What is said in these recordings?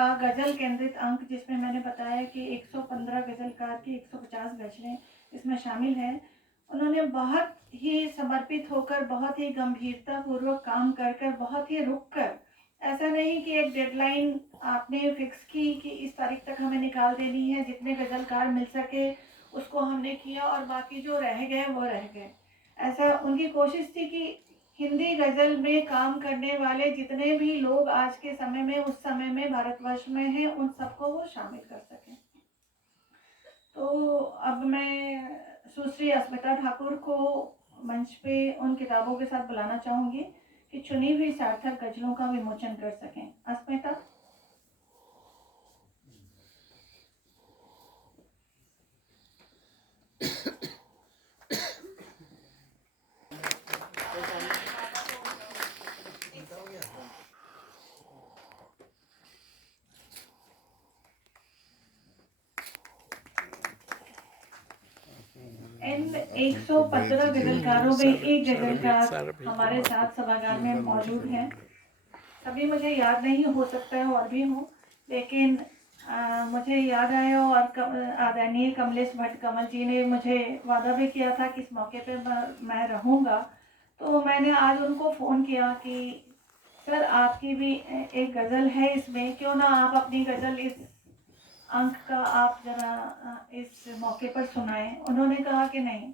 का गज़ल केंद्रित अंक, जिसमें मैंने बताया कि 115 गज़लकार की 150 गज़लें इसमें शामिल हैं। उन्होंने बहुत ही समर्पित होकर, बहुत ही गंभीरतापूर्वक काम कर कर, बहुत ही रुक कर, ऐसा नहीं कि एक डेडलाइन आपने फिक्स की कि इस तारीख तक हमें निकाल देनी है, जितने गज़लकार मिल सके उसको हमने किया और बाकी जो रह गए वो रह गए। ऐसा उनकी कोशिश थी कि हिंदी गज़ल में काम करने वाले जितने भी लोग आज के समय में, उस समय में भारतवर्ष में हैं, उन सबको वो शामिल कर सकें। तो अब मैं सुश्री अस्मिता ठाकुर को मंच पे उन किताबों के साथ बुलाना चाहूँगी कि चुनी हुई सार्थक गज़लों का विमोचन कर सकें। अस्मिता। इन 115 गज़लकारों में एक गज़लकार हमारे साथ सभागार में मौजूद हैं। सभी मुझे याद नहीं हो सकता है और भी हो, लेकिन मुझे याद आया और आदरणीय कमलेश भट्ट कमल जी ने मुझे वादा भी किया था कि इस मौके पे मैं रहूँगा। तो मैंने आज उनको फ़ोन किया कि सर आपकी भी एक गज़ल है इसमें, क्यों ना आप अपनी गज़ल इस अंक का आप ज़रा इस मौके पर सुनाएं। उन्होंने कहा कि नहीं,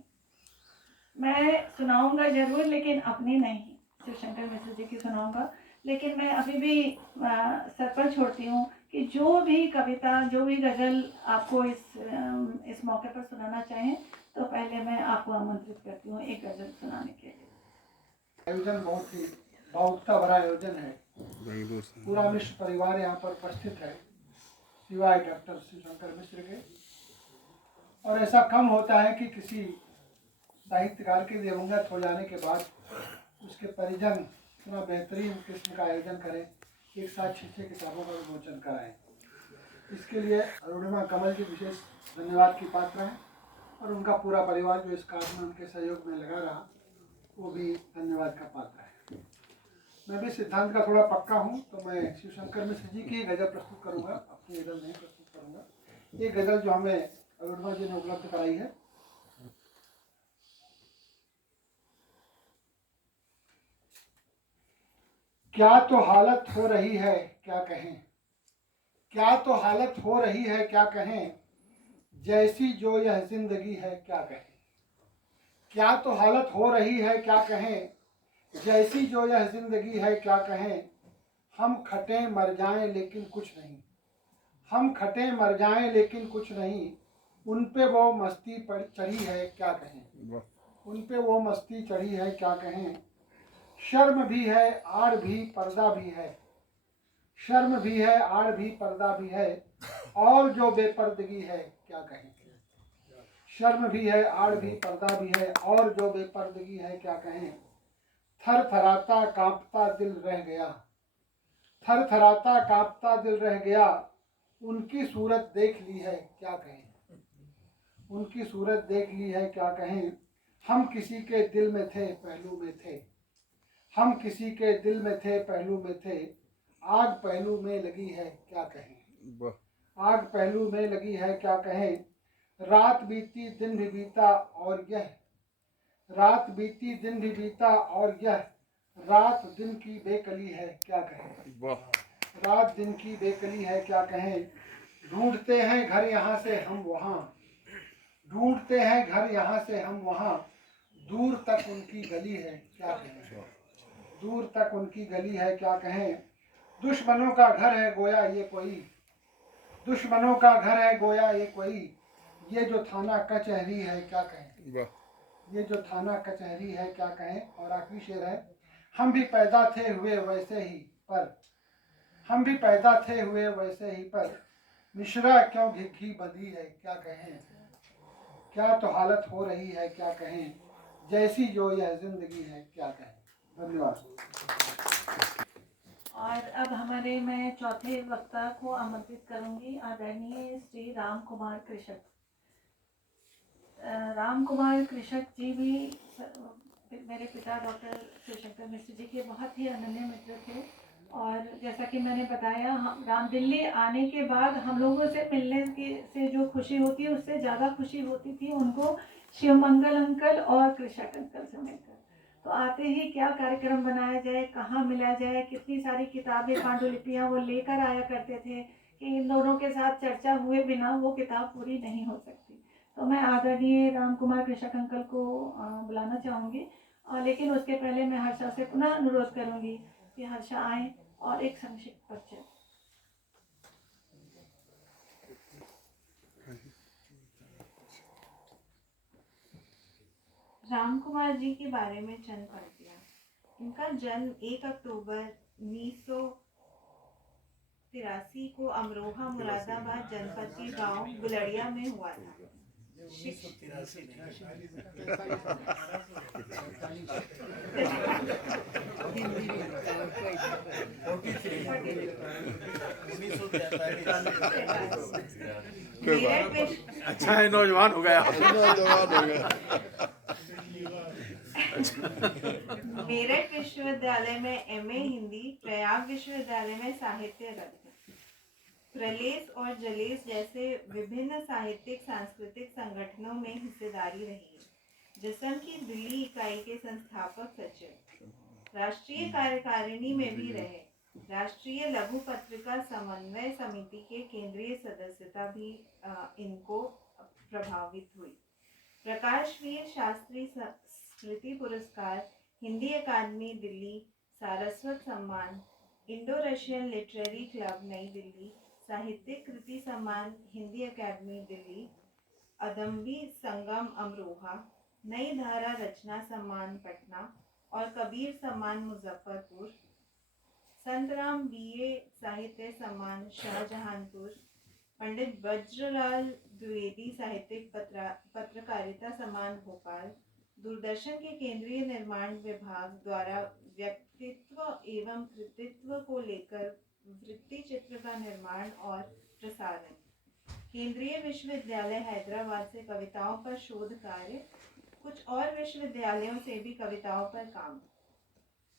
मैं सुनाऊंगा ज़रूर लेकिन अपनी नहीं, शिवशंकर मिश्र जी की सुनाऊंगा। लेकिन मैं अभी भी सर पर छोड़ती हूँ कि जो भी कविता, जो भी गज़ल आपको इस मौके पर सुनाना चाहें, तो पहले मैं आपको आमंत्रित करती हूँ एक गज़ल सुनाने के लिए। आयोजन बहुत ही भावुकता भरा आयोजन है। पूरा मिश्र परिवार यहाँ पर उपस्थित है, सिवाय डॉक्टर शिवशंकर मिश्र के। और ऐसा कम होता है कि किसी साहित्यकार के दिवंगत हो जाने के बाद उसके परिजन इतना बेहतरीन किस्म का आयोजन करें, एक साथ 6 किताबों का विमोचन कराएं। इसके लिए अरुणिमा कमल जी विशेष धन्यवाद की पात्र हैं, और उनका पूरा परिवार जो इस कार्य में उनके सहयोग में लगा रहा, वो भी धन्यवाद का पात्र है। मैं भी सिद्धांत का थोड़ा पक्का हूँ, तो मैं शिवशंकर मिश्र जी की गज़ल प्रस्तुत करूँगा, अपनी गज़ल नहीं प्रस्तुत करूँगा। ये गज़ल जो हमें अरुणिमा जी ने उपलब्ध कराई है। क्या तो हालत हो रही है क्या कहें, क्या तो हालत हो रही है क्या कहें, जैसी जो यह जिंदगी है क्या कहें। क्या तो हालत हो रही है क्या कहें, जैसी जो यह जिंदगी है क्या कहें। हम खटें मर जाएं लेकिन कुछ नहीं, हम खटें मर जाएं लेकिन कुछ नहीं। उन पे वो मस्ती चढ़ी है क्या कहें, उन पे वो मस्ती चढ़ी है क्या कहें। शर्म भी है आड़ भी पर्दा भी है, शर्म भी है आड़ भी पर्दा भी है, और जो बेपर्दगी है क्या कहें। शर्म भी है आड़ भी पर्दा भी है, और जो बेपर्दगी है क्या कहें। थर थराता कांपता दिल रह गया, थर थराता कांपता दिल रह गया। उनकी सूरत देख ली है क्या कहें, उनकी सूरत देख ली है क्या कहें। हम किसी के दिल में थे पहलू में थे, हम किसी के दिल में थे पहलू में थे। आग पहलू में लगी है क्या कहें, आग पहलू में लगी है क्या कहें। रात बीती दिन भी बीता और यह, रात बीती दिन भी बीता और यह रात दिन की बेकली है क्या कहें, रात दिन की बेकली है क्या कहें। ढूंढते हैं घर यहाँ से हम वहाँ, ढूंढते हैं घर यहाँ से हम वहाँ। दूर तक उनकी गली है क्या कहें, दूर तक उनकी गली है क्या कहें। दुश्मनों का घर है गोया ये कोई, दुश्मनों का घर है गोया ये कोई। ये जो थाना कचहरी है क्या कहें, ये जो थाना कचहरी है क्या कहें। और आखिरी शेर है, हम भी पैदा थे हुए वैसे ही पर, हम भी पैदा थे हुए वैसे ही पर। मिश्रा क्यों घी बंधी है क्या कहें, क्या तो हालत हो रही है क्या कहें। जैसी जो यह जिंदगी है क्या कहें। धन्यवाद। और अब हमारे, मैं चौथे वक्ता को आमंत्रित करूंगी, आदरणीय श्री राम कुमार कृषक। राम कुमार कृषक जी भी मेरे पिता डॉक्टर शिवशंकर मिश्र जी के बहुत ही अनन्य मित्र थे। और जैसा कि मैंने बताया, हम राम दिल्ली आने के बाद हम लोगों से मिलने की से जो खुशी होती है उससे ज़्यादा खुशी होती थी उनको शिवमंगल अंकल और कृषक अंकल से मिलकर। तो आते ही क्या कार्यक्रम बनाया जाए, कहाँ मिला जाए, कितनी सारी किताबें पांडुलिपियाँ वो लेकर आया करते थे कि इन दोनों के साथ चर्चा हुए बिना वो किताब पूरी नहीं हो सकती। तो मैं आदरणीय राम कुमार कृषक अंकल को बुलाना चाहूँगी, लेकिन उसके पहले मैं हर्षा से पुनः अनुरोध करूँगी कि हर्षा आए और एक संक्षिप्त परिचय। राम कुमार जी के बारे में चंद पंक्तियाँ। इनका जन्म 1 अक्टूबर 1983 को अमरोहा मुरादाबाद जनपद के गांव गुलड़िया में हुआ था। अच्छा है, नौजवान हो गया। मेरठ विश्वविद्यालय में एमए हिंदी, प्रयाग विश्वविद्यालय में साहित्य रत्न, प्रलेस और जलेस जैसे विभिन्न साहित्यिक सांस्कृतिक संगठनों में हिस्सेदारी रही है। जिसम की दिल्ली इकाई के संस्थापक सचिव, राष्ट्रीय कार्यकारिणी में भी रहे। राष्ट्रीय लघु पत्रिका समन्वय समिति के केंद्रीय सदस्यता भी इनको प्रभावित हुई। प्रकाशवीर शास्त्री स्मृति पुरस्कार, हिंदी अकादमी दिल्ली, सारस्वत सम्मान, इंडो रशियन लिटरेरी क्लब नई दिल्ली, साहित्यिक कृति सम्मान हिंदी अकादमी दिल्ली, अदम्बी संगम अमरोहा, नई धारा रचना सम्मान पटना और कबीर सम्मान मुजफ्फरपुर, संतराम बीए साहित्य सम्मान शाहजहांपुर, पंडित वज्रलाल द्विवेदी साहित्यिक पत्रकारिता सम्मान भोपाल, दूरदर्शन के केंद्रीय निर्माण विभाग द्वारा व्यक्तित्व एवं कृतित्व को लेकर वृत्ति चित्र का निर्माण और प्रसारण, केंद्रीय विश्वविद्यालय हैदराबाद से कविताओं पर शोध कार्य, कुछ और विश्वविद्यालयों से भी कविताओं पर काम,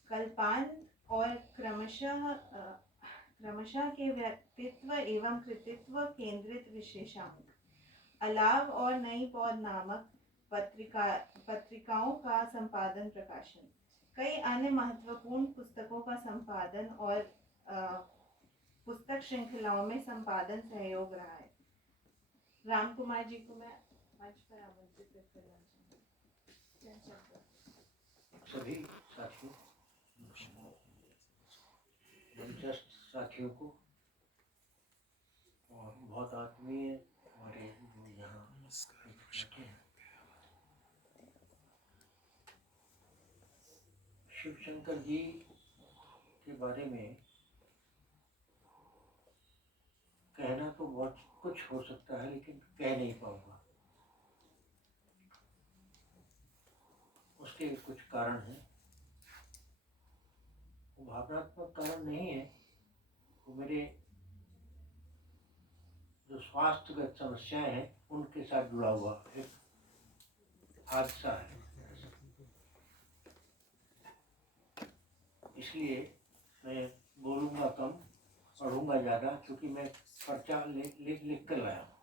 कल्पांत और क्रमशः के व्यक्तित्व एवं कृतित्व केंद्रित विशेषांक, अलाव और नई पौध नामक पत्रिकाओं का संपादन प्रकाशन, कई अन्य महत्वपूर्ण पुस्तकों का संपादन और पुस्तक श्रृंखलाओं में संपादन सहयोग रहा है। राम कुमार जी को मैं मंच पर आमंत्रित करना चाहूँगी। सभी साथियों, मंचस्थ साथियों को और बहुत आत्मीय हमारे जो यहाँ बैठे हैं, शिव शंकर जी के बारे में कहना तो बहुत कुछ हो सकता है, लेकिन कह नहीं पाऊंगा। उसके कुछ कारण हैं। वो भावनात्मक कारण नहीं है, वो मेरे जो स्वास्थ्यगत समस्याएं हैं उनके साथ जुड़ा हुआ एक हादसा है। इसलिए मैं बोलूँगा कम, पढ़ूँगा ज़्यादा, क्योंकि मैं पर्चा लिख कर लाया हूँ।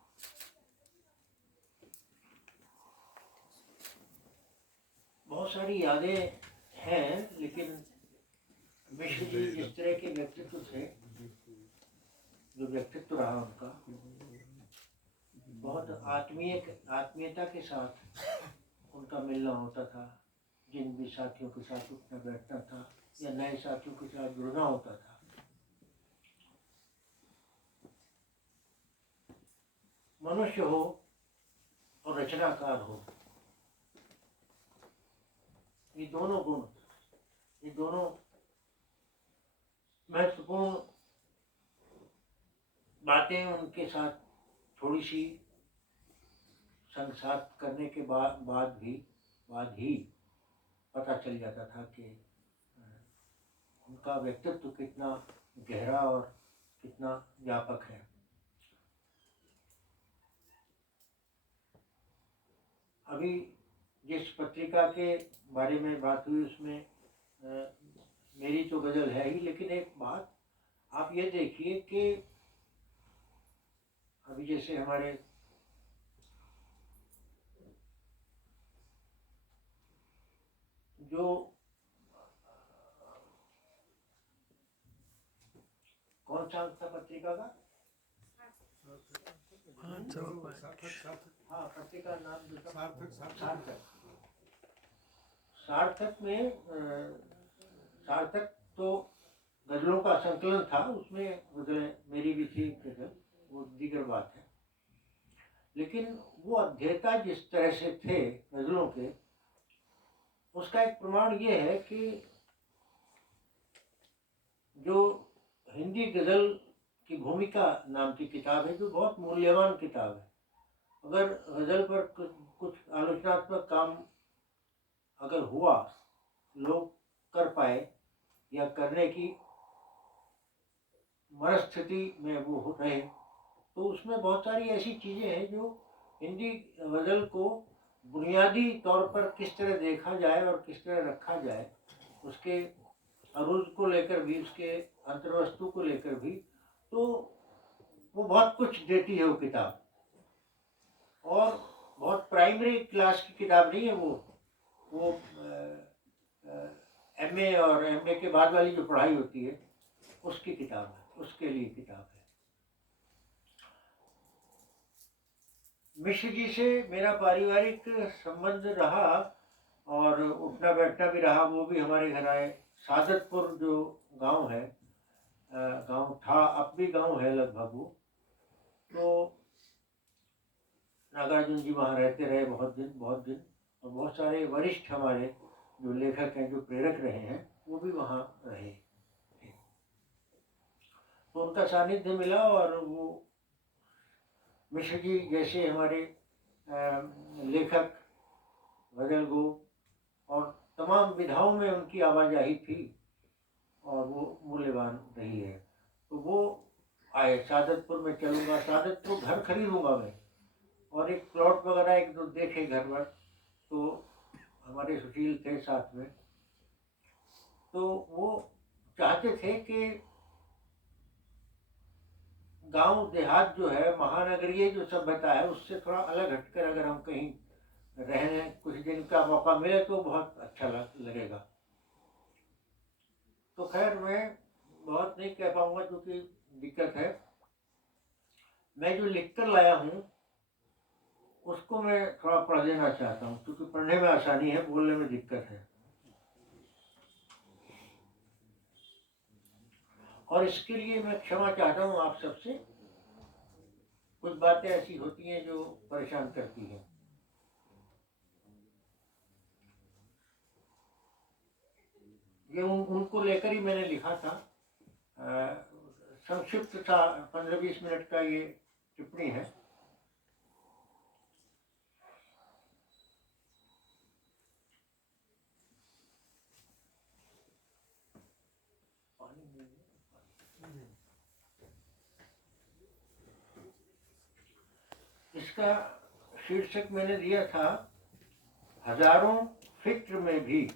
बहुत सारी यादें हैं, लेकिन मिश्र जी जिस तरह के व्यक्तित्व थे, जो व्यक्तित्व रहा उनका, बहुत आत्मीयता के साथ उनका मिलना होता था। जिन भी साथियों के साथ उठना बैठना था या नए साथियों के साथ जुड़ना होता था, मनुष्य हो और रचनाकार हो, ये दोनों गुण, ये दोनों महत्वपूर्ण बातें उनके साथ थोड़ी सी संगसात करने के बाद ही पता चल जाता था कि उनका व्यक्तित्व कितना गहरा और कितना व्यापक है। अभी जिस पत्रिका के बारे में बात हुई, उसमें मेरी तो गज़ल है ही, लेकिन एक बात आप ये देखिए कि अभी जैसे हमारे जो कौन सा था पत्रिका का, हाँ पत्रिका नाम जो था सार्थक। सार्थक में सार्थक तो गज़लों का संकलन था, उसमें गज़लें मेरी भी थी गज़ल, वो दीगर बात है। लेकिन वो अध्येता जिस तरह से थे गज़लों के, उसका एक प्रमाण ये है कि जो हिंदी गज़ल की भूमिका नाम की किताब है, जो बहुत मूल्यवान किताब है, अगर गज़ल पर कुछ आलोचनात्मक काम अगर हुआ, लोग कर पाए या करने की मनस्थिति में वो हो रहे, तो उसमें बहुत सारी ऐसी चीज़ें हैं जो हिंदी गज़ल को बुनियादी तौर पर किस तरह देखा जाए और किस तरह रखा जाए, उसके अरूज को लेकर भी, उसके अंतर्वस्तु को लेकर भी, तो वो बहुत कुछ देती है वो किताब। और बहुत प्राइमरी क्लास की किताब नहीं है वो एमए और एमए के बाद वाली जो पढ़ाई होती है उसकी किताब है, उसके लिए किताब है। मिश्र जी से मेरा पारिवारिक संबंध रहा और उठना बैठना भी रहा, वो भी हमारे घर आए। सादतपुर जो गांव है, गांव था, अब भी गांव है लगभग वो, तो नागार्जुन जी वहाँ रहते रहे बहुत दिन। और बहुत सारे वरिष्ठ हमारे जो लेखक हैं, जो प्रेरक रहे हैं, वो भी वहाँ रहे। तो उनका सानिध्य मिला और वो मिश्र जी जैसे हमारे लेखक, गज़ल गो और तमाम विधाओं में उनकी आवाजाही थी और वो मूल्यवान रही है। तो वो आए, सादतपुर में चलूँगा, सादतपुर घर खरीदूँगा मैं, और एक प्लॉट वगैरह एक दो देखे घर पर, तो हमारे सुशील थे साथ में, तो वो चाहते थे कि गांव देहात जो है, महानगरीय जो सभ्यता है, उससे थोड़ा अलग हटकर अगर हम कहीं रहने कुछ दिन का मौका मिले तो बहुत अच्छा लगेगा। तो खैर मैं बहुत नहीं कह पाऊंगा क्योंकि दिक्कत है। मैं जो लिख कर लाया हूँ उसको मैं थोड़ा पढ़ लेना चाहता हूँ, क्योंकि पढ़ने में आसानी है, बोलने में दिक्कत है। और इसके लिए मैं क्षमा चाहता हूँ आप सबसे। कुछ बातें ऐसी होती हैं जो परेशान करती हैं। ये उनको लेकर ही मैंने लिखा था। संक्षिप्त था, 15-20 मिनट का ये टिप्पणी है। इसका शीर्षक मैंने दिया था, हजारों फिक्र में भी।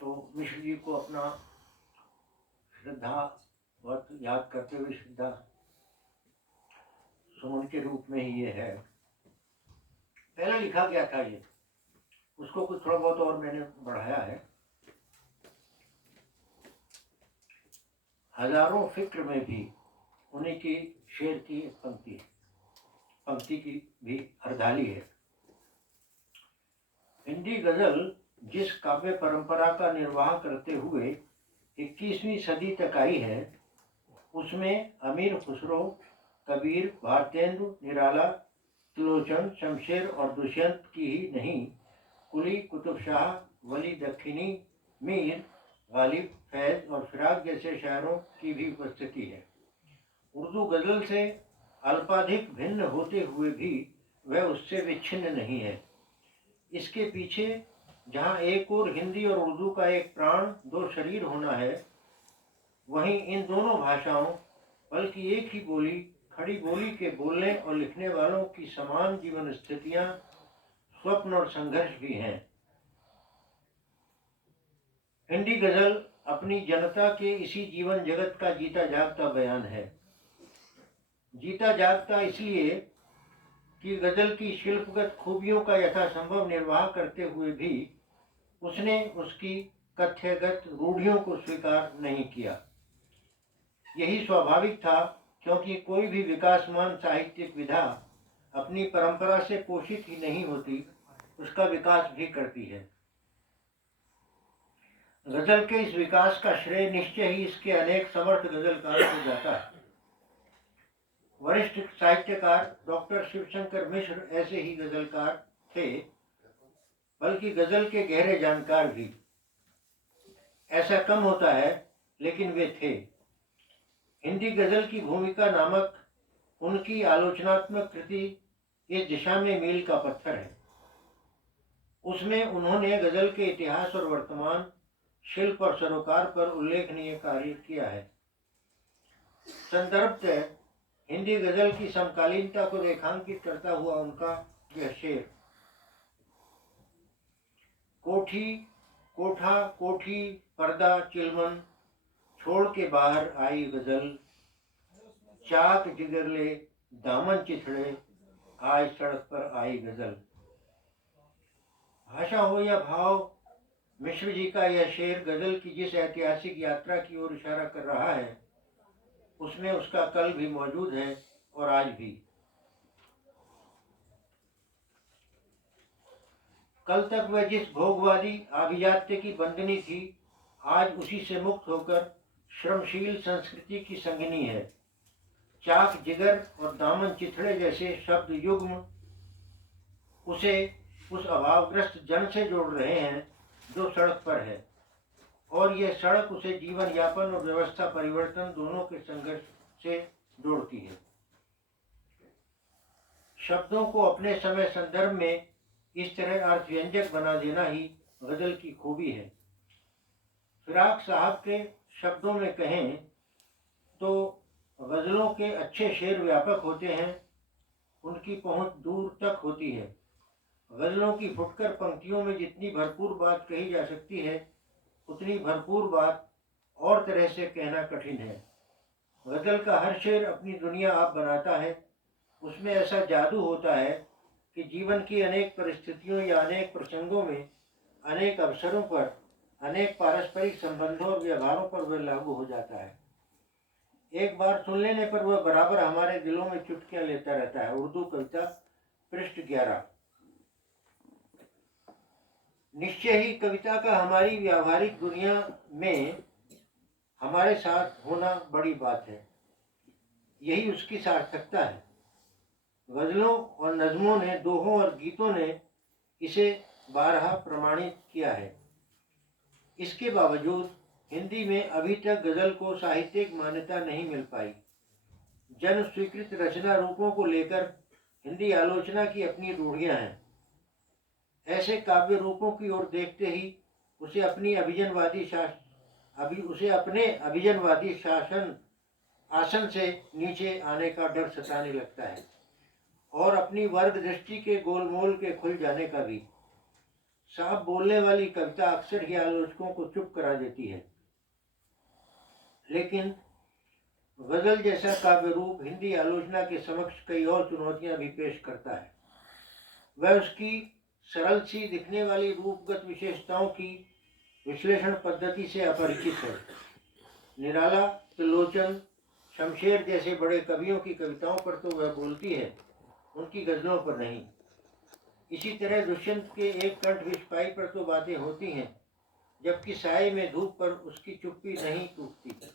तो मिश्र जी को अपना श्रद्धा बहुत याद करते हुए, श्रद्धा सुमन के रूप में ही ये है। पहला लिखा गया था ये, उसको कुछ थोड़ा बहुत और मैंने बढ़ाया है। हजारों फिक्र में भी, उन्हीं की शेर की एक पंक्ति की भी अर्धाली है। हिंदी गजल जिस काव्य परंपरा का निर्वाह करते हुए 21वीं सदी तक आई है, उसमें अमीर खुसरो, कबीर, भारतेंदु, निराला, त्रिलोचन, शमशेर और दुष्यंत की ही नहीं, कुली, कुतुब शाह, वली दखनी, मीर, गालिब, फैज और फिराक जैसे शायरों की भी उपस्थिति है। उर्दू गज़ल से अल्पाधिक भिन्न होते हुए भी वह उससे विच्छिन्न नहीं है। इसके पीछे जहाँ एक और हिंदी और उर्दू का एक प्राण, दो शरीर होना है, वहीं इन दोनों भाषाओं बल्कि एक ही बोली, खड़ी बोली के बोलने और लिखने वालों की समान जीवन स्थितियां, स्वप्न और संघर्ष भी हैं। हिंदी गजल अपनी जनता के इसी जीवन जगत का जीता जागता बयान है। जीता जागता इसलिए कि गजल की शिल्पगत खूबियों का यथासंभव निर्वाह करते हुए भी उसने उसकी कथ्यगत रूढ़ियों को स्वीकार नहीं किया। यही स्वाभाविक था, क्योंकि कोई भी विकासमान साहित्यिक विधा अपनी परंपरा से पोषित ही नहीं होती, उसका विकास भी करती है। गजल के इस विकास का श्रेय निश्चय ही इसके अनेक समर्थ गजलकारों को जाता है। वरिष्ठ साहित्यकार डॉक्टर शिवशंकर मिश्र ऐसे ही गजलकार थे, बल्कि गजल के गहरे जानकार भी। ऐसा कम होता है, लेकिन वे थे। हिंदी गजल की भूमिका नामक उनकी आलोचनात्मक कृति इस दिशा में मील का पत्थर है। उसमें उन्होंने गजल के इतिहास और वर्तमान, शिल्प और सरोकार पर उल्लेखनीय कार्य किया है। संदर्भतः हिंदी गजल की समकालीनता को रेखांकित करता हुआ उनका यह शेर, कोठी कोठा कोठी पर्दा चिलमन, छोड़ के बाहर आई गजल, चाक जिगरले दामन चिथड़े, आज सड़क पर आई गजल। भाषा हो या भाव, मिश्र जी का यह शेर गजल की जिस ऐतिहासिक यात्रा की ओर इशारा कर रहा है, उसमें उसका कल भी मौजूद है और आज भी। कल तक वह जिस भोगवादी आभिजात्य की बंदनी थी, आज उसी से मुक्त होकर श्रमशील संस्कृति की संगिनी है। चाक जिगर और दामन चिथड़े जैसे शब्द युग्म उसे उस अभावग्रस्त जन से जोड़ रहे हैं जो सड़क पर है, और यह सड़क उसे जीवन यापन और व्यवस्था परिवर्तन दोनों के संघर्ष से जोड़ती है। शब्दों को अपने समय संदर्भ में इस तरह अर्थव्यंजक बना देना ही गजल की खूबी है। फिराक साहब के शब्दों में कहें तो गजलों के अच्छे शेर व्यापक होते हैं, उनकी पहुंच दूर तक होती है। गजलों की फुटकर पंक्तियों में जितनी भरपूर बात कही जा सकती है, उतनी भरपूर बात और तरह से कहना कठिन है। गजल का हर शेर अपनी दुनिया आप बनाता है। उसमें ऐसा जादू होता है कि जीवन की अनेक परिस्थितियों या अनेक प्रसंगों में, अनेक अवसरों पर, अनेक पारस्परिक संबंधों और व्यवहारों पर वह लागू हो जाता है। एक बार सुन लेने पर वह बराबर हमारे दिलों में चुटकियां लेता रहता है। उर्दू कविता, पृष्ठ 11। निश्चय ही कविता का हमारी व्यावहारिक दुनिया में हमारे साथ होना बड़ी बात है। यही उसकी सार्थकता है। गजलों और नज़्मों ने, दोहों और गीतों ने इसे बारहा प्रमाणित किया है। इसके बावजूद हिंदी में अभी तक गजल को साहित्यिक मान्यता नहीं मिल पाई। जन स्वीकृत रचना रूपों को लेकर हिंदी आलोचना की अपनी रूढ़ियां हैं। ऐसे काव्य रूपों की ओर देखते ही उसे अपने अभिजनवादी शासन आसन से नीचे आने का डर सताने लगता है, और अपनी वर्ग दृष्टि के गोलमोल के खुल जाने का भी। साफ बोलने वाली कविता अक्सर ही आलोचकों को चुप करा देती है, लेकिन गजल जैसा काव्य रूप हिंदी आलोचना के समक्ष कई और चुनौतियां भी पेश करता है। वह उसकी सरल सी दिखने वाली रूपगत विशेषताओं की विश्लेषण पद्धति से अपरिचित है। निराला, त्रिलोचन, शमशेर जैसे बड़े कवियों की कविताओं पर तो वह बोलती है, उनकी गजलों पर नहीं। इसी तरह दुष्यंत के एक कंठ विस्पाई पर तो बातें होती हैं, जबकि साये में धूप पर उसकी चुप्पी नहीं टूटती।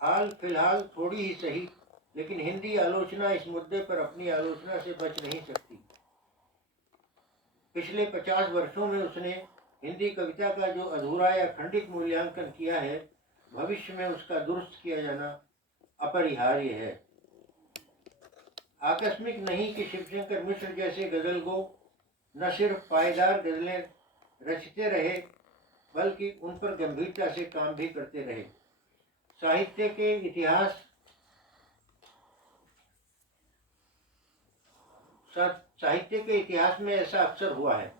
हाल फिलहाल थोड़ी ही सही, लेकिन हिंदी आलोचना इस मुद्दे पर अपनी आलोचना से बच नहीं सकती। पिछले 50 वर्षों में उसने हिंदी कविता का जो अधूरा या खंडित मूल्यांकन किया है, भविष्य में उसका दुरुस्त किया जाना अपरिहार्य है। आकस्मिक नहीं कि शिवशंकर मिश्र जैसे गजल गो न सिर्फ पायदार गजलें रचते रहे बल्कि उन पर गंभीरता से काम भी करते रहे। साहित्य के इतिहास में ऐसा अक्सर हुआ है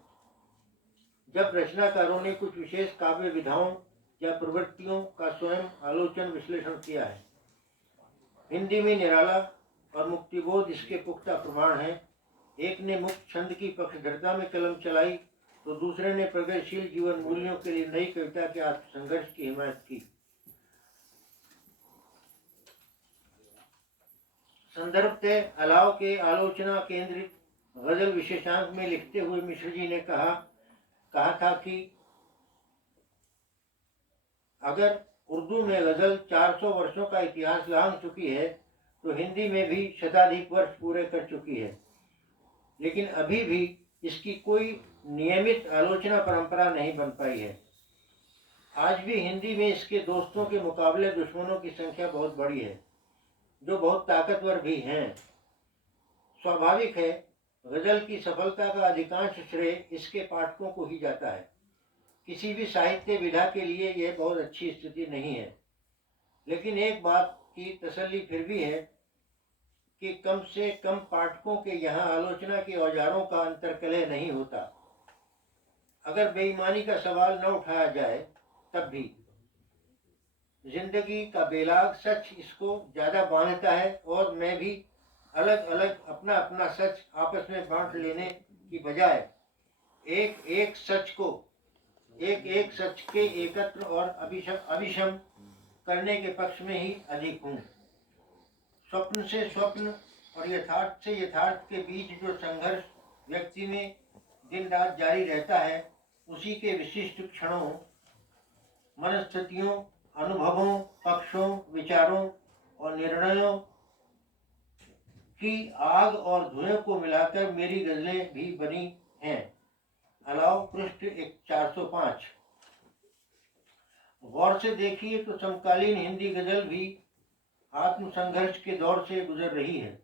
जब रचनाकारों ने कुछ विशेष काव्य विधाओं या प्रवृत्तियों का स्वयं आलोचन विश्लेषण किया है। हिंदी में निराला और मुक्तिबोध इसके पुख्ता प्रमाण हैं। एक ने मुक्त छंद की पक्षधरता में कलम चलाई तो दूसरे ने प्रगतिशील जीवन मूल्यों के लिए नई कविता के आत्मसंघर्ष की हिमायत की। संदर्भ तय अलाव के आलोचना केंद्रित गजल विशेषांक में लिखते हुए मिश्र जी ने कहा था कि अगर उर्दू में गजल 400 वर्षों का इतिहास लांघ चुकी है तो हिंदी में भी शताधिक वर्ष पूरे कर चुकी है, लेकिन अभी भी इसकी कोई नियमित आलोचना परंपरा नहीं बन पाई है। आज भी हिंदी में इसके दोस्तों के मुकाबले दुश्मनों की संख्या बहुत बड़ी है, जो बहुत ताकतवर भी हैं। स्वाभाविक है, गजल की सफलता का अधिकांश श्रेय इसके पाठकों को ही जाता है। किसी भी साहित्य विधा के लिए यह बहुत अच्छी स्थिति नहीं है, लेकिन एक बात की तसल्ली फिर भी है कि कम से कम पाठकों के यहाँ आलोचना के औजारों का अंतर्कलह नहीं होता। अगर बेईमानी का सवाल न उठाया जाए तब भी जिंदगी का बेलाग सच इसको ज्यादा बांधता है और मैं भी अलग अलग अपना अपना सच आपस में बांट लेने की बजाय एक एक सच के एकत्र और अभिषम करने के पक्ष में ही अधिक हूँ। स्वप्न से स्वप्न और यथार्थ से यथार्थ के बीच जो संघर्ष व्यक्ति में दिन रात जारी रहता है, उसी के विशिष्ट क्षणों, मनस्थितियों, अनुभवों, पक्षों, विचारों और निर्णयों की आग और धुएं को मिलाकर मेरी गजलें भी बनी हैं। अलाव पृष्ठ 405। गौर से देखिए तो समकालीन हिंदी गजल भी आत्मसंघर्ष के दौर से गुजर रही है।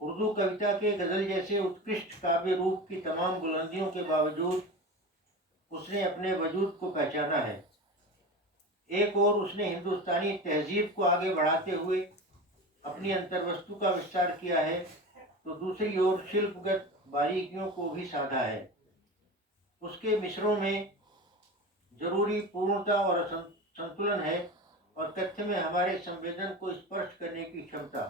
उर्दू कविता के गजल जैसे उत्कृष्ट काव्य रूप की तमाम बुलंदियों के बावजूद उसने अपने वजूद को पहचाना है। एक ओर उसने हिंदुस्तानी तहजीब को आगे बढ़ाते हुए अपनी अंतर्वस्तु का विस्तार किया है, तो दूसरी ओर शिल्पगत बारीकियों को भी साधा है। उसके मिसरों में जरूरी पूर्णता और संतुलन है और तथ्य में हमारे संवेदन को स्पर्श करने की क्षमता।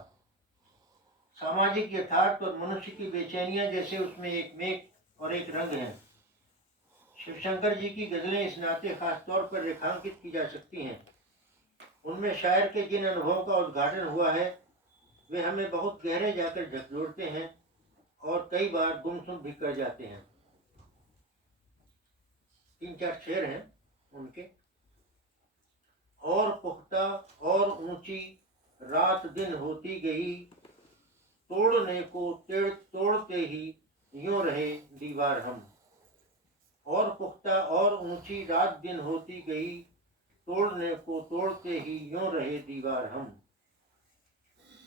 सामाजिक यथार्थ और मनुष्य की बेचैनियां जैसे उसमें एक मेघ और एक रंग हैं। शिवशंकर जी की गजलें इस नाते खास तौर पर रेखांकित की जा सकती हैं। उनमें शायर के जिन अनुभवों का उद्घाटन हुआ है वे हमें बहुत गहरे जाकर झकझोरते हैं और कई बार गुमसुम भी कर जाते हैं। 3-4 शेर हैं उनके। और पुख्ता और ऊंची रात दिन होती गई, तोड़ने को तोड़ते ही यूं रहे दीवार हम। और पुख्ता और ऊंची रात दिन होती गई, तोड़ने को तोड़ते ही यूं रहे दीवार हम।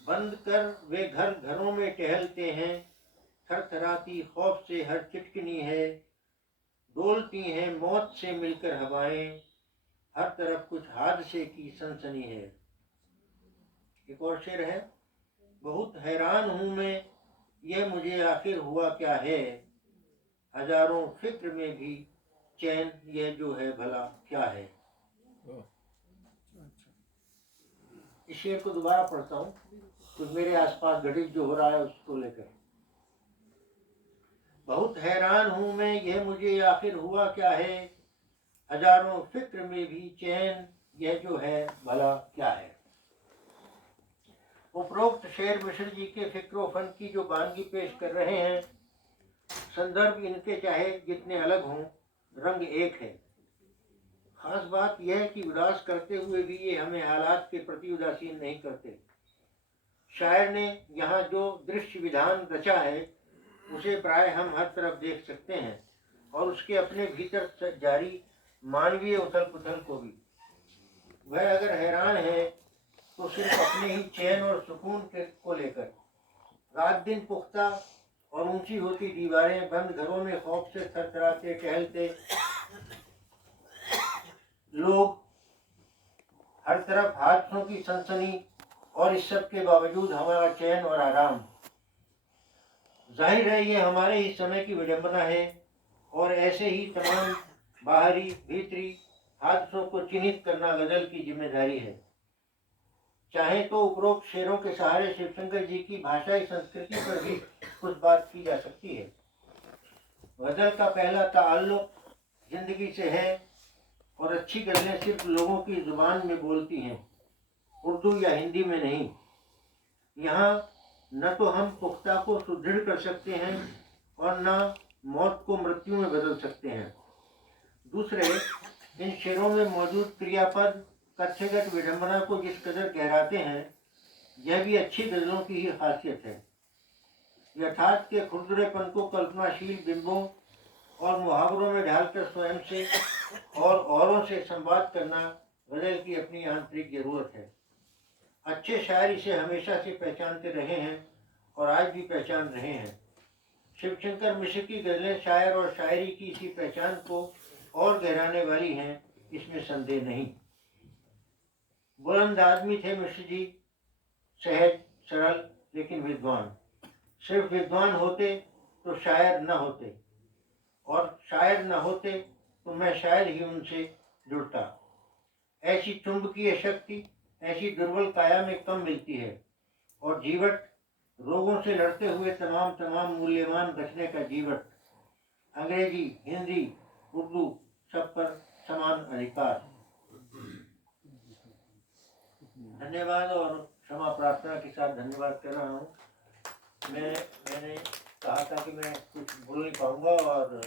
बंद कर वे घरों में टहलते हैं, थरथराती खौफ से हर चिटकनी है। डोलती हैं मौत से मिलकर हवाएं, हर तरफ कुछ हादसे की सनसनी है। एक और शेर है। बहुत हैरान हूं मैं, यह मुझे आखिर हुआ क्या है। हजारों फिक्र में भी चैन, यह जो है भला क्या है। इस शेर को दोबारा पढ़ता हूँ तो मेरे आसपास घटित जो हो रहा है उसको लेकर। बहुत हैरान हूं मैं, यह मुझे आखिर हुआ क्या है। हजारों फिक्र में भी चैन, यह जो है भला क्या है। उपरोक्त शेर मिश्र जी के फिक्र फन की जो बानगी पेश कर रहे हैं, संदर्भ इनके चाहे जितने अलग हों, रंग एक है। खास बात यह है कि उदास करते हुए भी ये हमें हालात के प्रति उदासीन नहीं करते। शायर ने यहाँ जो दृश्य विधान रचा है उसे प्राय हम हर तरफ देख सकते हैं और उसके अपने भीतर जारी मानवीय उथल पुथल को भी। वह अगर हैरान है तो सिर्फ अपने ही चैन और सुकून को लेकर, रात दिन पुख्ता और ऊंची होती दीवारें, बंद घरों में खौफ से थरथराते टहलते लोग, हर तरफ हादसों की सनसनी, और इस सब के बावजूद हमारा चैन और आराम। जाहिर है ये हमारे ही समय की विडंबना है, और ऐसे ही तमाम बाहरी भीतरी हादसों को चिन्हित करना गजल की जिम्मेदारी है। चाहे तो उपरोक्त शेरों के सहारे शिवशंकर जी की भाषाई संस्कृति पर भी कुछ बात की जा सकती है। गजल का पहला ताल्लुक जिंदगी से है, और अच्छी गजलें सिर्फ लोगों की जुबान में बोलती हैं, उर्दू या हिंदी में नहीं। यहाँ न तो हम पुख्ता को सुदृढ़ कर सकते हैं और न मौत को मृत्यु में बदल सकते हैं। दूसरे, इन शेरों में मौजूद क्रियापद कथ्यगत विडंबना को जिस कदर गहराते हैं, यह भी अच्छी गजलों की ही खासियत है। यथार्थ के खुरदरेपन को कल्पनाशील बिंबों और मुहावरों में ढालकर स्वयं से और औरों से संवाद करना गजल की अपनी आंतरिक जरूरत है। अच्छे शायर इसे हमेशा से पहचानते रहे हैं और आज भी पहचान रहे हैं। शिवशंकर मिश्र की गजलें शायर और शायरी की इसी पहचान को और गहराने वाली हैं, इसमें संदेह नहीं। बुलंद आदमी थे मिश्र जी, सहज सरल लेकिन विद्वान। सिर्फ विद्वान होते तो शायर न होते, और शायर न होते तो मैं शायद ही उनसे जुड़ता। ऐसी चुंबकीय शक्ति ऐसी दुर्बल काया में कम मिलती है, और जीवट रोगों से लड़ते हुए तमाम मूल्यवान बचने का जीवट। अंग्रेजी, हिंदी, उर्दू सब पर समान अधिकार। धन्यवाद और क्षमा प्रार्थना के साथ धन्यवाद कर रहा हूँ। मैंने कहा था कि मैं कुछ बोल नहीं पाऊँगा, और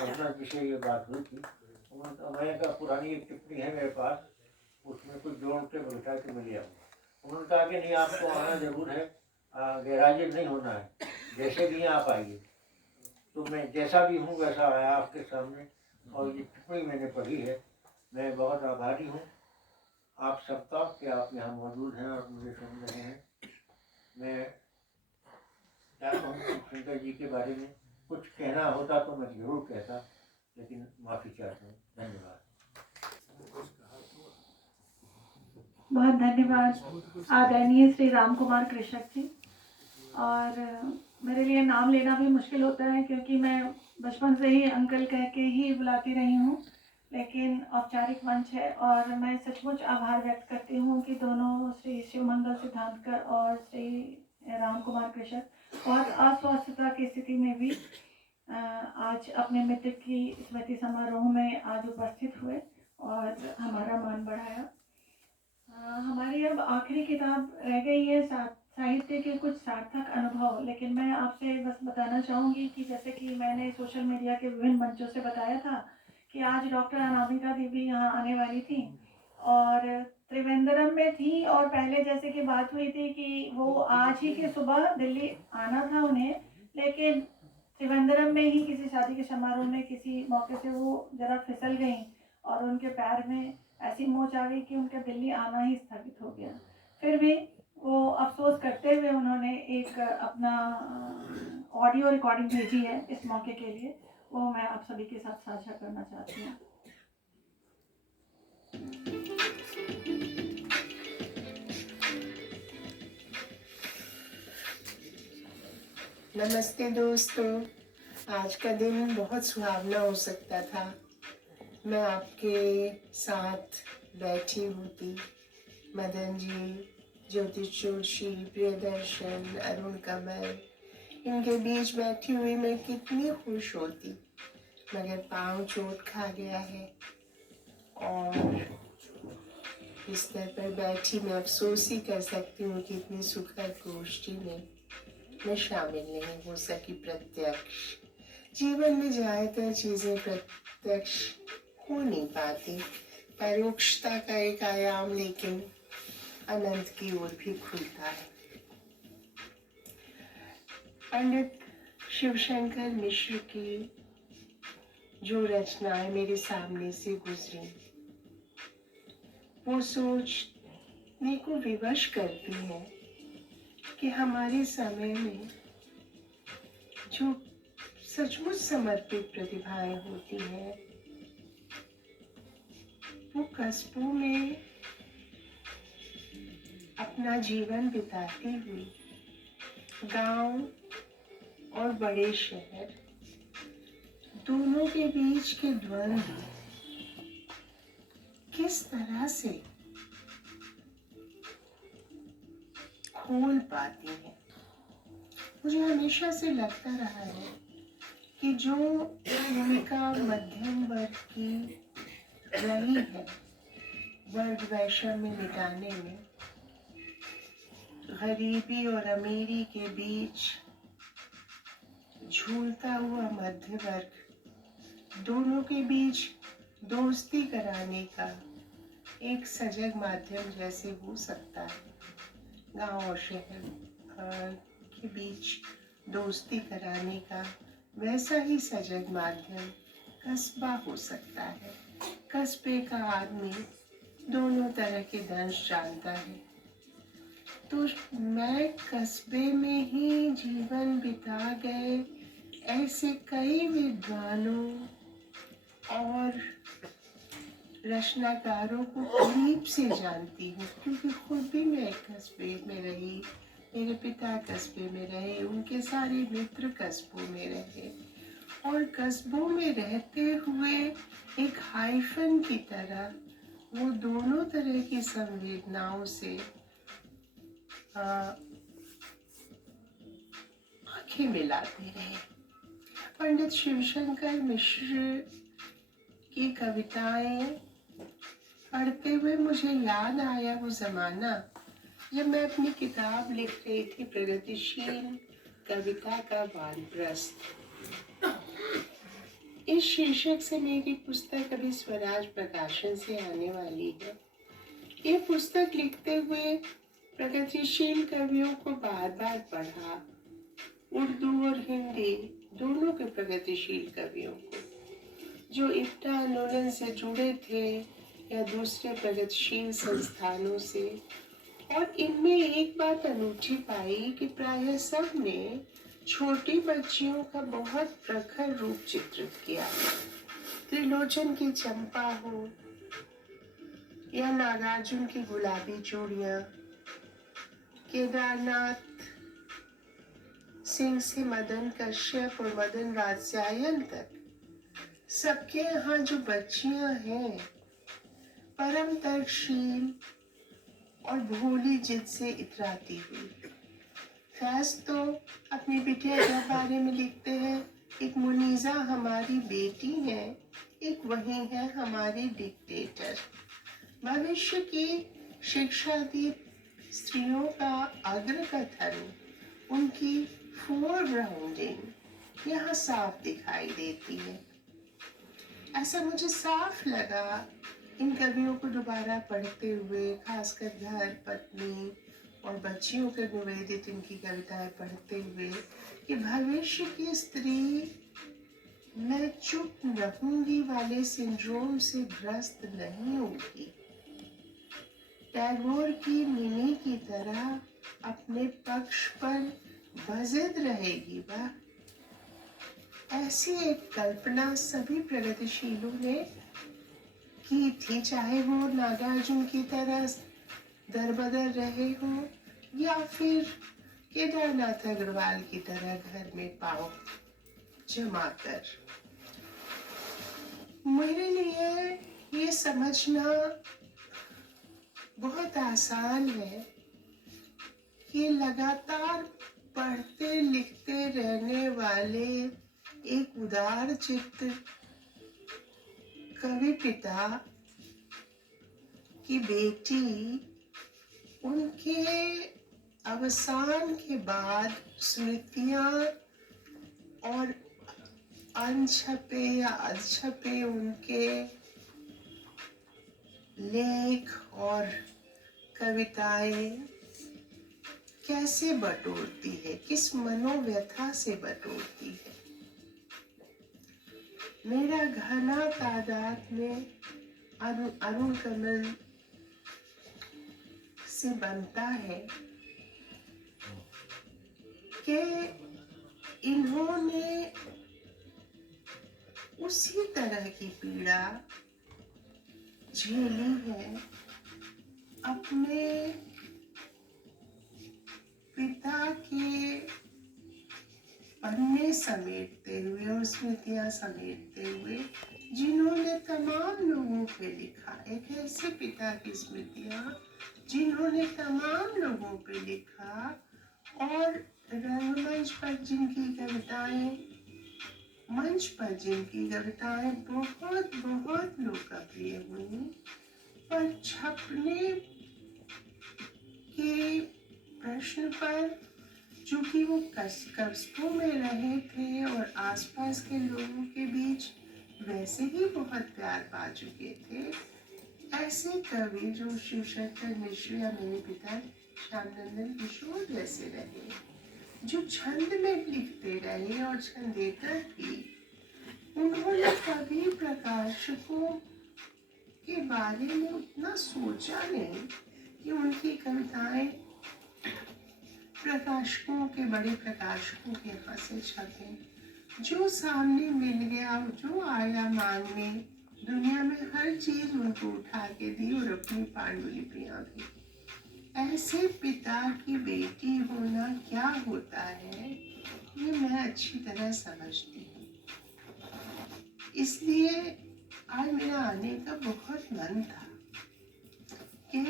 पटना जी से ये बात हुई थी। मैं का पुरानी एक टिप्पणी है मेरे पास, उसमें कुछ जोड़ के बैठा के मिल जाऊँगा। उन्होंने कहा कि नहीं, आपको आना जरूर है, गैराजियत नहीं होना है, जैसे भी आप आइए। तो मैं जैसा भी हूँ वैसा आया आपके सामने, और ये टिप्पणी मैंने पढ़ी है। मैं बहुत आभारी हूँ आप सबका कि आप यहाँ मौजूद हैं और मुझे सुन रहे हैं। मैं चाहता हूँ शिवशंकर जी के बारे में कुछ कहना होता तो मैं जरूर कहता, लेकिन माफ़ी चाहता हूँ। धन्यवाद। बहुत धन्यवाद आदरणीय श्री राम कुमार कृषक जी। और मेरे लिए नाम लेना भी मुश्किल होता है, क्योंकि मैं बचपन से ही अंकल कह के ही बुलाती रही हूँ, लेकिन औपचारिक मंच है और मैं सचमुच आभार व्यक्त करती हूँ कि दोनों श्री शिवमंगल सिद्धांतकर और श्री राम कुमार कृषक बहुत अस्वस्थता की स्थिति में भी आज अपने मित्र की स्मृति समारोह में आज उपस्थित हुए और हमारा मान बढ़ाया। हमारी अब आखिरी किताब रह गई है साहित्य के कुछ सार्थक अनुभव, लेकिन मैं आपसे बस बताना चाहूँगी कि जैसे कि मैंने सोशल मीडिया के विभिन्न मंचों से बताया था कि आज डॉक्टर अनामिका देवी यहाँ आने वाली थी और त्रिवेंद्रम में थी, और पहले जैसे कि बात हुई थी कि वो आज ही की सुबह दिल्ली आना था उन्हें, लेकिन त्रिवेंद्रम में ही किसी शादी के समारोह में किसी मौके से वो जरा फिसल गई और उनके पैर में ऐसी मोच आ गई कि उनका दिल्ली आना ही स्थगित हो गया। फिर भी वो अफसोस करते हुए उन्होंने एक अपना ऑडियो रिकॉर्डिंग भेजी है इस मौके के लिए, वो मैं आप सभी के साथ साझा करना चाहती हूँ। नमस्ते दोस्तों, आज का दिन बहुत सुहावना हो सकता था। मैं आपके साथ बैठी होती, मदन जी, ज्योतिष जोशी, प्रियदर्शन, अरुण कमल, इनके बीच बैठी हुई मैं कितनी खुश होती, मगर पाँव चोट खा गया है और बिस्तर पर बैठी मैं अफसोस ही कर सकती हूँ कि इतनी सुखद गोष्ठी में मैं शामिल नहीं हो सकी प्रत्यक्ष। जीवन में ज़्यादातर चीज़ें प्रत्यक्ष हो नहीं पाती, परोक्षता का एक आयाम लेकिन अनंत की ओर भी खुलता है। पंडित शिवशंकर मिश्र की जो रचनाएं मेरे सामने से गुजरी, वो सोचने को विवश करती हैं कि हमारे समय में जो सचमुच समर्पित प्रतिभाएं होती हैं वो कस्बों में अपना जीवन बिताती हुई गांव और बड़े शहर दोनों के बीच के द्वंद्व किस तरह से खोल पाती हैं। मुझे हमेशा से लगता रहा है कि जो भूमिका मध्यम वर्ग की रही है वर्ग वैषम्य मिटाने में, गरीबी और अमीरी के बीच झूलता हुआ मध्य वर्ग दोनों के बीच दोस्ती कराने का एक सजग माध्यम जैसे हो सकता है, गांव और शहर के बीच दोस्ती कराने का वैसा ही सजग माध्यम कस्बा हो सकता है। कस्बे का आदमी दोनों तरह के दंश जानता है, तो मैं कस्बे में ही जीवन बिता गए ऐसे कई विद्वानों और रचनाकारों को करीब से जानती हूँ, क्योंकि खुद भी मैं कस्बे में रही, मेरे पिता कस्बे में रहे, उनके सारे मित्र कस्बों में रहे, और कस्बों में रहते हुए एक हाइफन की तरह वो दोनों तरह की संवेदनाओं से आंखें मिलाते रहे। पंडित शिवशंकर मिश्र की कविताएं पढ़ते हुए मुझे याद आया वो ज़माना जब मैं अपनी किताब लिख रही थी, प्रगतिशील कविता का वानप्रस्थ। इस शीर्षक से मेरी पुस्तक अभी स्वराज प्रकाशन से आने वाली है। ये पुस्तक लिखते हुए प्रगतिशील कवियों को बार बार पढ़ा, उर्दू और हिंदी दोनों के प्रगतिशील कवियों को, जो इफ्ता आंदोलन से जुड़े थे या दूसरे प्रगतिशील संस्थानों से। और इनमें एक बात अनूठी पाई कि प्रायः सब ने छोटी बच्चियों का बहुत प्रखर रूप चित्रित किया। त्रिलोचन की चंपा हो या नागार्जुन की गुलाबी चूड़ियां, केदारनाथ सिंह से मदन कश्यप और मदन वात्स्यायन तक, सबके यहाँ जो बच्चियां हैं परम तर्कशील और भोली जिद से इतराती हुई। फैज तो अपनी बिटिया के बारे में लिखते हैं, एक मुनीजा हमारी बेटी है, एक वही है हमारी डिक्टेटर। भविष्य की शिक्षा दी स्त्रियों का अग्रकथन, उनकी फोरग्राउंडिंग यहाँ साफ दिखाई देती है। ऐसा मुझे साफ लगा इन कवियों को दोबारा पढ़ते हुए, खासकर घर, पत्नी और बच्चियों के निवेदित इनकी कविताएं पढ़ते हुए, कि भविष्य की स्त्री मैं चुप रहूंगी वाले सिंड्रोम से ग्रस्त नहीं होगी। टैगोर की मिनी की तरह अपने पक्ष पर बजिद रहेगी वह। ऐसी एक कल्पना सभी प्रगतिशीलों ने की थी, चाहे वो नागार्जुन की तरह दरबदर रहे हो या फिर केदारनाथ अग्रवाल की तरह घर में पाँव जमाकर। मेरे लिए ये समझना बहुत आसान है कि लगातार पढ़ते लिखते रहने वाले एक उदार चित्त कवि पिता की बेटी, उनके अवसान के बाद स्मृतियां और अनछपे या अधछपे उनके लेख और कविताएं कैसे बटोरती है, किस मनोव्यथा से बटोरती है। मेरा घना तादाद में अरुण कमल से बनता है कि इन्होंने उसी तरह की पीड़ा झेली है अपने पिता के पन्ने समेटते हुए और स्मृतियां समेटते हुए, जिन्होंने तमाम लोगों पे लिखा। एक ऐसे पिता की स्मृतियां जिन्होंने तमाम लोगों पे लिखा और रंगमंच पर जिनकी कविताएं, मंच पर जिनकी कविताएं बहुत बहुत लोकप्रिय हुई, पर छपने के प्रश्न पर, चूंकि वो कस्बों में रहे थे और आसपास के लोगों के बीच वैसे ही बहुत प्यार पा चुके थे, ऐसे कवि जो शिवशंकर मिश्र या मेरे पिता श्यामनंदन किशोर जैसे रहे, जो छंद में लिखते रहे और छंदेतर भी, उन्होंने कभी प्रकाशकों के बारे में उतना सोचा नहीं कि उनकी कविताएं प्रकाशकों के, बड़े प्रकाशकों के यहाँ से छपे। जो सामने मिल गया, जो आया मांग में, दुनिया में हर चीज उनको उठा के दी और अपनी पांडुलिपियां भी। ऐसे पिता की बेटी होना क्या होता है, ये मैं अच्छी तरह समझती हूँ। इसलिए आज मेरा आने का बहुत मन था कि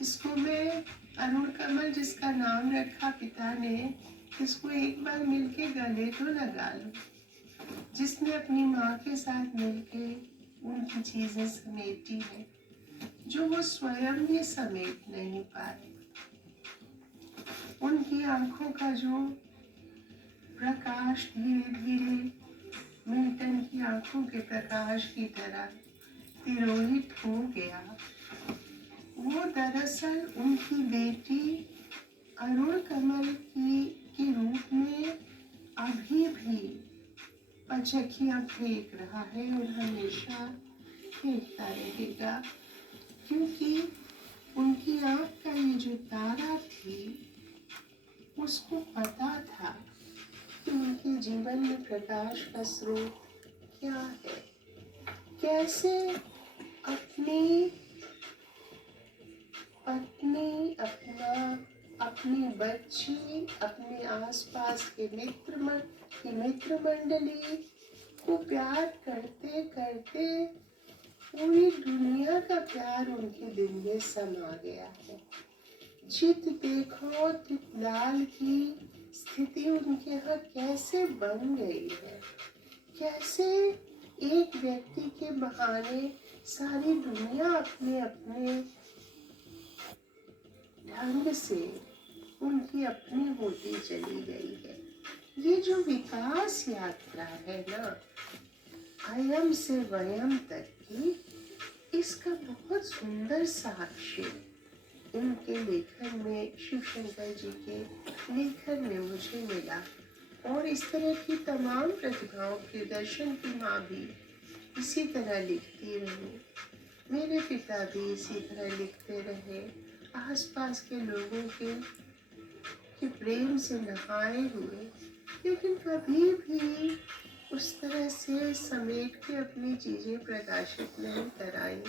इसको मैं अरुण कमल, जिसका नाम रखा पिता ने, इसको एक बार मिलके गले तो लगा लूं, जिसने अपनी माँ के साथ मिलके उनकी चीजें समेटी है जो वो स्वयं ही समेट नहीं पाए। उनकी आंखों का जो प्रकाश धीरे धीरे मिल्टन की आंखों के प्रकाश की तरह तिरोहित हो गया, वो दरअसल उनकी बेटी अरुण कमल के रूप में अभी भी पचकियां फेंक रहा है और हमेशा फेंकता रहेगा, क्योंकि उनकी आंख का ये जो तारा थी, उसको पता था कि उनके जीवन में प्रकाश का स्रोत क्या है, कैसे अपनी पत्नी, अपनी बच्ची, अपने आसपास के मित्र मंडली को प्यार करते करते पूरी दुनिया का प्यार उनके दिल में समा गया है। जित देखो तित लाल की स्थिति उनके यहाँ कैसे बन गई है, कैसे एक व्यक्ति के बहाने सारी दुनिया अपने अपने ढंग से उनकी अपनी होती चली गई है। ये जो विकास यात्रा है ना, अयम से वयम तक की, इसका बहुत सुंदर साक्ष्य इनके लेखन में, शिवशंकर जी के लेखन में मुझे मिला। और इस तरह की तमाम प्रतिभाओं, प्रियदर्शन की माँ भी इसी तरह लिखती रही, मेरे पिता भी इसी तरह लिखते रहे, आसपास के लोगों के प्रेम से नहाए हुए, लेकिन कभी भी उस तरह से समेट के अपनी चीजें प्रकाशित नहीं कराई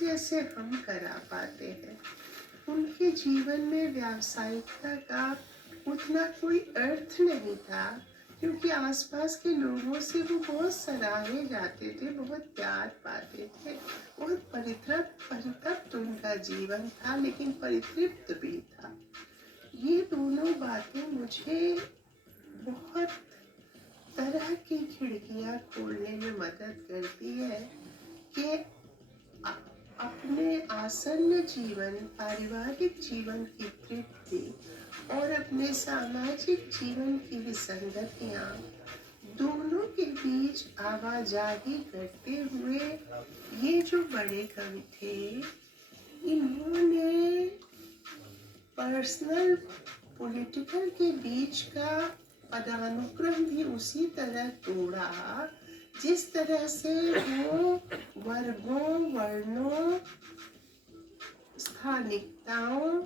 जैसे हम करा पाते हैं। उनके जीवन में व्यावसायिकता का उतना कोई अर्थ नहीं था, क्योंकि आसपास के लोगों से वो बहुत सराहे जाते थे, बहुत प्यार पाते थे, बहुत परितृप्त उनका जीवन था, लेकिन परितृप्त भी था। ये दोनों बातें मुझे बहुत तरह की खिड़कियां खोलने में मदद करती है कि अपने आसन्न जीवन, पारिवारिक जीवन की तृप्ति और अपने सामाजिक जीवन की विसंगतियां, दोनों के बीच आवाजाही करते हुए ये जो बड़े कवि थे, इन्होंने पर्सनल पॉलिटिकल के बीच का पदानुक्रम भी उसी तरह तोड़ा जिस तरह से वो वर्गों, वर्णों, स्थानिकताओं,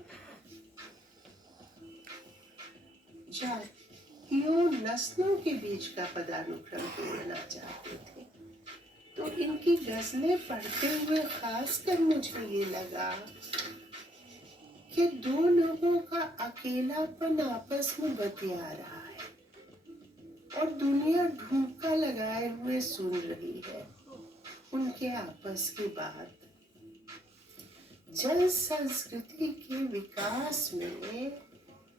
जातियों नस्लों के बीच का पदानुक्रम तोड़ना चाहते थे। तो इनकी गजलें पढ़ते हुए खासकर मुझे ये लगा कि दो लोगों का अकेलापन आपस में बतिया रहा है और दुनिया ढूंढा लगाए हुए सुन रही है उनके आपस की बात। जन संस्कृति के विकास में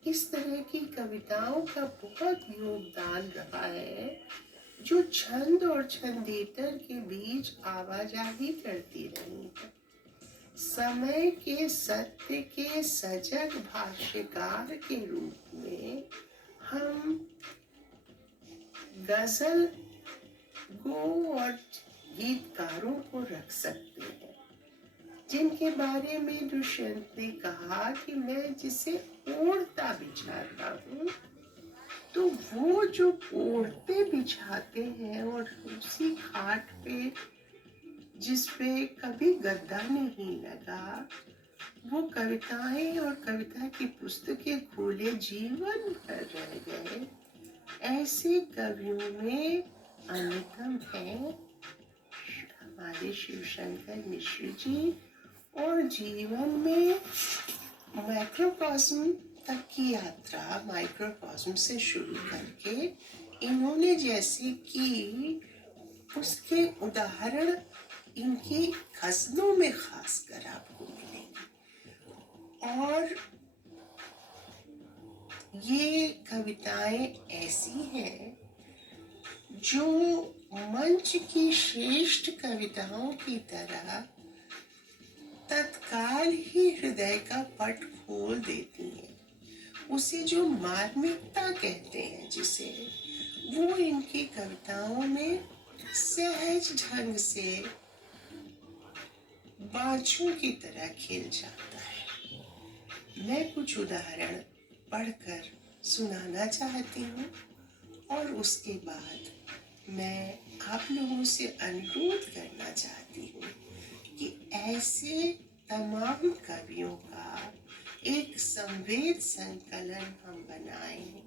इस तरह की कविताओं का बहुत योगदान रहा है, जो छंद और छंदेतर के बीच आवाजाही करती रही है। समय के सत्य के सजग भाष्यकार के रूप में हम गजल गो और गीतकारों को रख सकते हैं, जिनके बारे में दुष्यंत ने कहा कि मैं जिसे ओढ़ता बिछाता हूँ, तो वो जो ओढ़ते बिछाते हैं और उसी खाट पे जिस पे कभी गद्दा नहीं लगा, वो कविताएं और कविता की पुस्तकें खोले जीवन भर रह गए। ऐसे कवियों में अन्यतम हैं हमारे शिवशंकर मिश्र जी, और जीवन में माइक्रोकॉस्म तक की यात्रा माइक्रोकॉस्म से शुरू करके इन्होंने जैसे की उसके उदाहरण इनकी गजलों में खासकर आपको मिलेंगे। और ये कविताएं ऐसी हैं जो मंच की श्रेष्ठ कविताओं की तरह तत्काल ही हृदय का पट खोल देती हैं। उसे जो मार्मिकता कहते हैं जिसे, वो इनकी कविताओं में सहज ढंग से बाँझों की तरह खिल जाता है। मैं कुछ उदाहरण पढ़कर सुनाना चाहती हूँ और उसके बाद मैं आप लोगों से अनुरोध करना चाहती हूँ कि ऐसे तमाम कवियों का एक संवेद संकलन हम बनाएं,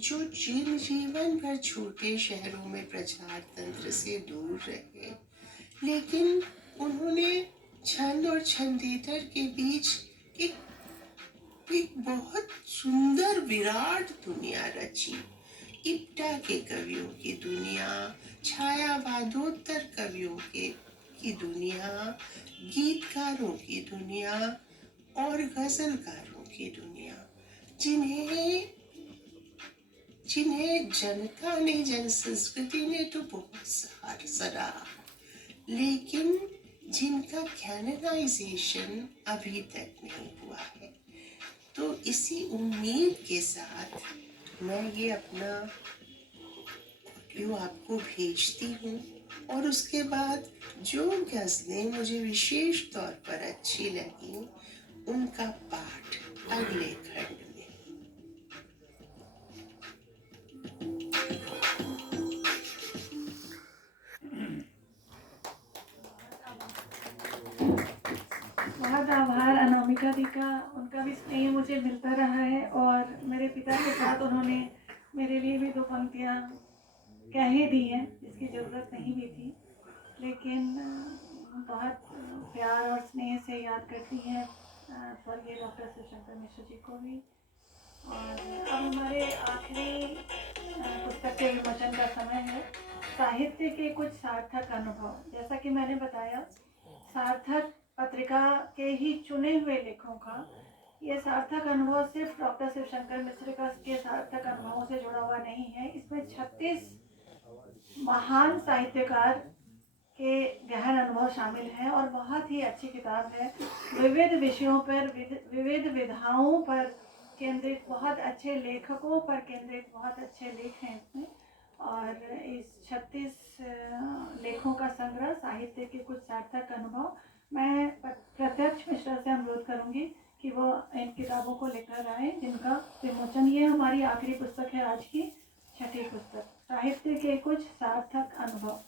जो जिन जीवन भर छोटे शहरों में प्रचार तंत्र से दूर रहे, लेकिन उन्होंने छंद और छंदेतर के बीच एक बहुत सुंदर विराट दुनिया रची। इप्टा के कवियों की दुनिया, छायावादोत्तर कवियों की दुनिया, गीतकारों की दुनिया और गजलकारों की दुनिया, जिन्हें जनता ने, जन संस्कृति ने तो बहुत सराहा, लेकिन जिनका कैननाइजेशन अभी तक नहीं हुआ है। तो इसी उम्मीद के साथ मैं ये अपना ऑडियो आपको भेजती हूँ, और उसके बाद जो गज़लें मुझे विशेष तौर पर अच्छी लगी उनका पाठ अगले खंड में। बहुत आभार अनामिका दी का, उनका भी स्नेह मुझे मिलता रहा है, और मेरे पिता के साथ उन्होंने मेरे लिए भी दो पंक्तियाँ कह ही दी हैं जिसकी ज़रूरत नहीं भी थी, लेकिन बहुत प्यार और स्नेह से याद करती हैं स्वर्गीय डॉक्टर शिवशंकर मिश्र जी को भी। और अब हमारे आखिरी पुस्तक के विमोचन का समय है, साहित्य के कुछ सार्थक अनुभव। जैसा कि मैंने बताया, सार्थक पत्रिका के ही चुने हुए लेखों का ये सार्थक अनुभव सिर्फ डॉक्टर शिवशंकर मिश्र के सार्थक अनुभवों से जुड़ा हुआ नहीं है। इसमें 36 महान साहित्यकार के गहन अनुभव शामिल हैं, और बहुत ही अच्छी किताब है। विविध विषयों पर, विविध विधाओं पर केंद्रित, बहुत अच्छे लेखकों पर केंद्रित बहुत अच्छे लेख हैं इसमें। और इस 36 लेखों का संग्रह, साहित्य के कुछ सार्थक अनुभव, मैं प्रत्यक्ष मिश्रा से अनुरोध करूंगी कि वो इन किताबों को लेकर आए, जिनका विमोचन, ये हमारी आखिरी पुस्तक है आज की, छठी पुस्तक, साहित्य के कुछ सार्थक अनुभव।